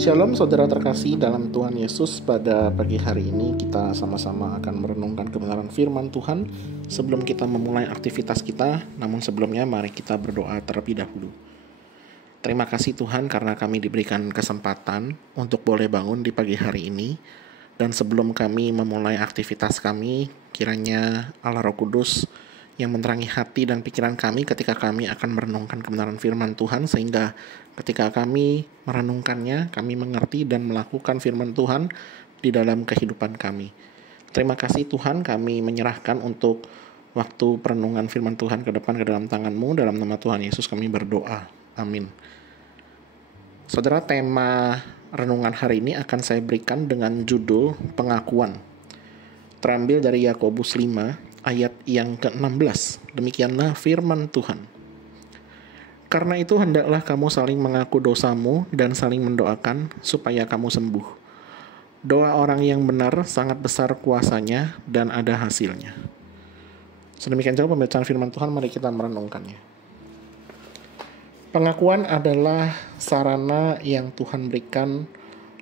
Shalom saudara terkasih dalam Tuhan Yesus. Pada pagi hari ini kita sama-sama akan merenungkan kebenaran firman Tuhan. Sebelum kita memulai aktivitas kita, namun sebelumnya mari kita berdoa terlebih dahulu. Terima kasih Tuhan karena kami diberikan kesempatan untuk boleh bangun di pagi hari ini. Dan sebelum kami memulai aktivitas kami, kiranya Allah Roh Kudus yang menerangi hati dan pikiran kami ketika kami akan merenungkan kebenaran firman Tuhan, sehingga ketika kami merenungkannya, kami mengerti dan melakukan firman Tuhan di dalam kehidupan kami. Terima kasih Tuhan, kami menyerahkan untuk waktu perenungan firman Tuhan ke depan ke dalam tangan-Mu. Dalam nama Tuhan Yesus kami berdoa. Amin. Saudara, tema renungan hari ini akan saya berikan dengan judul pengakuan. Terambil dari Yakobus 5 ayat yang ke-16. Demikianlah firman Tuhan. Karena itu hendaklah kamu saling mengaku dosamu dan saling mendoakan supaya kamu sembuh. Doa orang yang benar sangat besar kuasanya dan ada hasilnya. Sedemikian jauh pembacaan firman Tuhan, mari kita merenungkannya. Pengakuan adalah sarana yang Tuhan berikan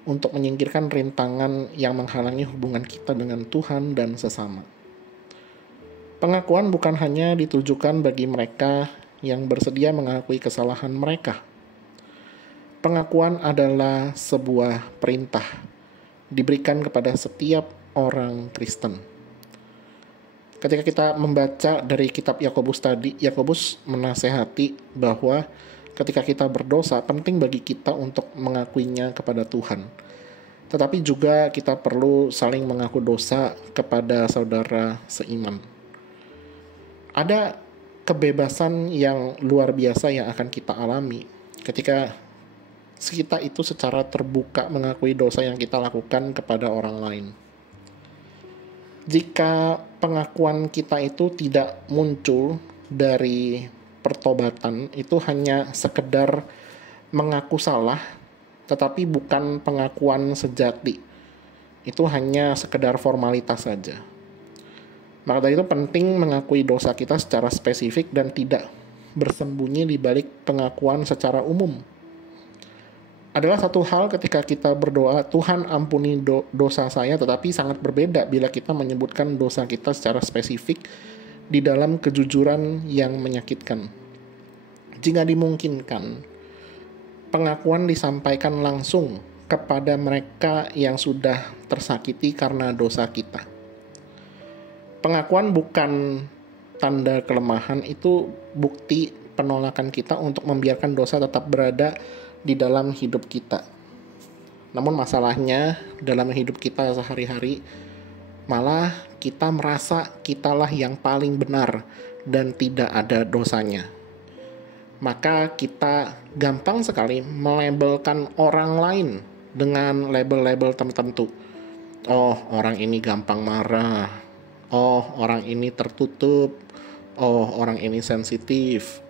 untuk menyingkirkan rintangan yang menghalangi hubungan kita dengan Tuhan dan sesama. Pengakuan bukan hanya ditujukan bagi mereka yang bersedia mengakui kesalahan mereka. Pengakuan adalah sebuah perintah diberikan kepada setiap orang Kristen. Ketika kita membaca dari kitab Yakobus tadi, Yakobus menasehati bahwa ketika kita berdosa, penting bagi kita untuk mengakuinya kepada Tuhan. Tetapi juga kita perlu saling mengaku dosa kepada saudara seiman. Ada kebebasan yang luar biasa yang akan kita alami ketika kita itu secara terbuka mengakui dosa yang kita lakukan kepada orang lain. Jika pengakuan kita itu tidak muncul dari pertobatan, itu hanya sekedar mengaku salah, tetapi bukan pengakuan sejati. Itu hanya sekedar formalitas saja. Maka dari itu penting mengakui dosa kita secara spesifik dan tidak bersembunyi di balik pengakuan secara umum. Adalah satu hal ketika kita berdoa, Tuhan ampuni dosa saya, tetapi sangat berbeda bila kita menyebutkan dosa kita secara spesifik di dalam kejujuran yang menyakitkan. Jika dimungkinkan, pengakuan disampaikan langsung kepada mereka yang sudah tersakiti karena dosa kita. Pengakuan bukan tanda kelemahan, itu bukti penolakan kita untuk membiarkan dosa tetap berada di dalam hidup kita. Namun masalahnya dalam hidup kita sehari-hari, malah kita merasa kitalah yang paling benar dan tidak ada dosanya. Maka kita gampang sekali melabelkan orang lain dengan label-label tertentu. Oh, orang ini gampang marah. Oh, orang ini tertutup. Oh, orang ini sensitif.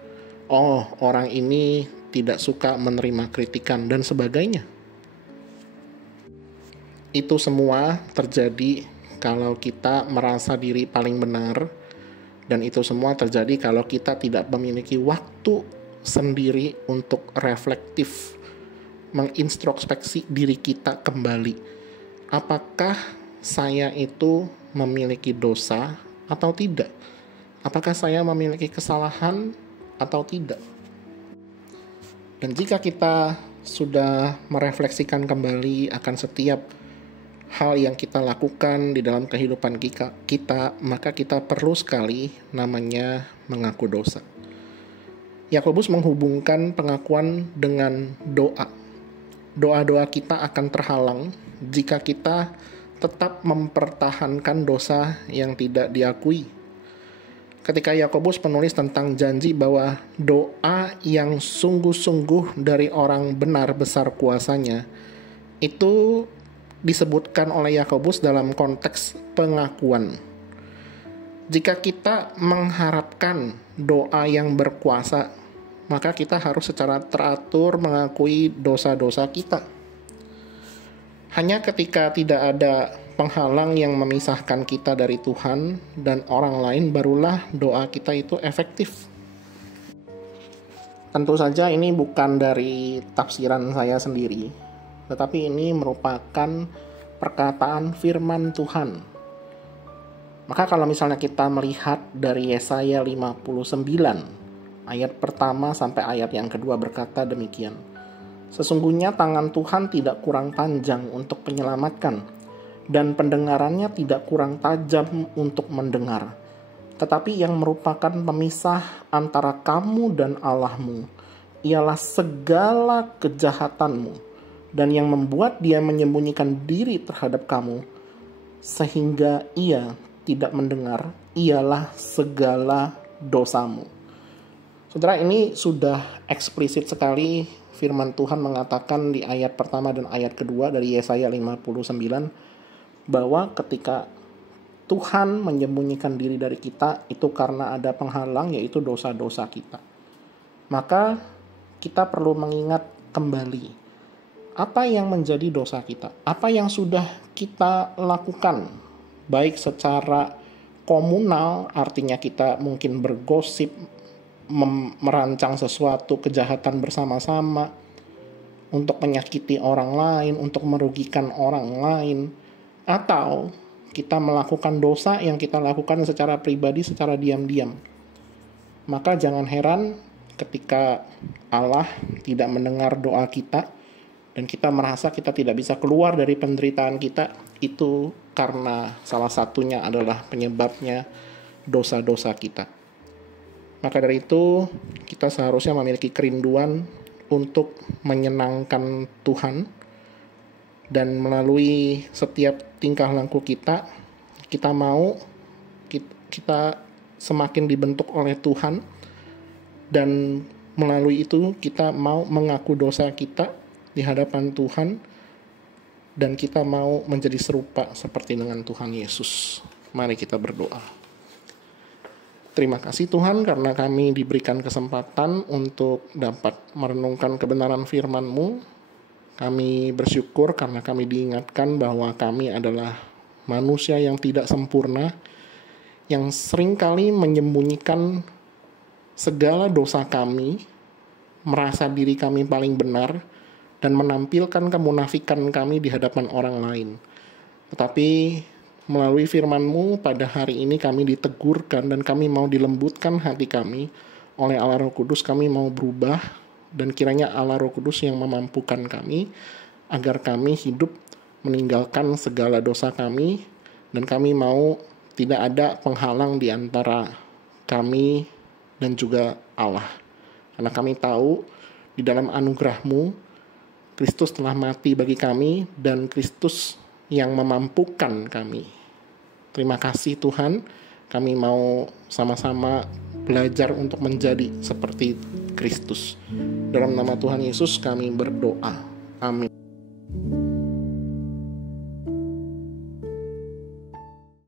Oh, orang ini tidak suka menerima kritikan dan sebagainya. Itu semua terjadi kalau kita merasa diri paling benar, dan itu semua terjadi kalau kita tidak memiliki waktu sendiri untuk reflektif, mengintrospeksi diri kita kembali. Apakah saya itu memiliki dosa atau tidak? Apakah saya memiliki kesalahan atau tidak? Dan jika kita sudah merefleksikan kembali akan setiap hal yang kita lakukan di dalam kehidupan kita, maka kita perlu sekali namanya mengaku dosa. Yakobus menghubungkan pengakuan dengan doa. Doa-doa kita akan terhalang jika kita tetap mempertahankan dosa yang tidak diakui. Ketika Yakobus menulis tentang janji bahwa doa yang sungguh-sungguh dari orang benar besar kuasanya, itu disebutkan oleh Yakobus dalam konteks pengakuan. Jika kita mengharapkan doa yang berkuasa, maka kita harus secara teratur mengakui dosa-dosa kita. Hanya ketika tidak ada penghalang yang memisahkan kita dari Tuhan dan orang lain, barulah doa kita itu efektif. Tentu saja ini bukan dari tafsiran saya sendiri, tetapi ini merupakan perkataan firman Tuhan. Maka kalau misalnya kita melihat dari Yesaya 59, ayat pertama sampai ayat yang kedua berkata demikian. Sesungguhnya tangan Tuhan tidak kurang panjang untuk menyelamatkan, dan pendengarannya tidak kurang tajam untuk mendengar. Tetapi yang merupakan pemisah antara kamu dan Allahmu ialah segala kejahatanmu, dan yang membuat dia menyembunyikan diri terhadap kamu sehingga ia tidak mendengar ialah segala dosamu. Saudara, ini sudah eksplisit sekali firman Tuhan mengatakan di ayat pertama dan ayat kedua dari Yesaya 59 bahwa ketika Tuhan menyembunyikan diri dari kita itu karena ada penghalang, yaitu dosa-dosa kita. Maka kita perlu mengingat kembali apa yang menjadi dosa kita, apa yang sudah kita lakukan, baik secara komunal, artinya kita mungkin bergosip, merancang sesuatu kejahatan bersama-sama, untuk menyakiti orang lain, untuk merugikan orang lain, atau kita melakukan dosa yang kita lakukan secara pribadi, secara diam-diam. Maka jangan heran ketika Allah tidak mendengar doa kita, dan kita merasa kita tidak bisa keluar dari penderitaan kita, itu karena salah satunya adalah penyebabnya dosa-dosa kita. Maka dari itu, kita seharusnya memiliki kerinduan untuk menyenangkan Tuhan, dan melalui setiap tingkah laku kita mau kita semakin dibentuk oleh Tuhan, dan melalui itu kita mau mengaku dosa kita di hadapan Tuhan, dan kita mau menjadi serupa seperti dengan Tuhan Yesus. Mari kita berdoa. Terima kasih Tuhan karena kami diberikan kesempatan untuk dapat merenungkan kebenaran firman-Mu. Kami bersyukur karena kami diingatkan bahwa kami adalah manusia yang tidak sempurna, yang seringkali menyembunyikan segala dosa kami, merasa diri kami paling benar, dan menampilkan kemunafikan kami di hadapan orang lain. Tetapi melalui firman-Mu pada hari ini kami ditegurkan, dan kami mau dilembutkan hati kami oleh Allah Roh Kudus. Kami mau berubah, dan kiranya Allah Roh Kudus yang memampukan kami agar kami hidup meninggalkan segala dosa kami, dan kami mau tidak ada penghalang di antara kami dan juga Allah. Karena kami tahu di dalam anugerah-Mu Kristus telah mati bagi kami, dan Kristus yang memampukan kami. Terima kasih Tuhan, kami mau sama-sama belajar untuk menjadi seperti Kristus. Dalam nama Tuhan Yesus kami berdoa. Amin.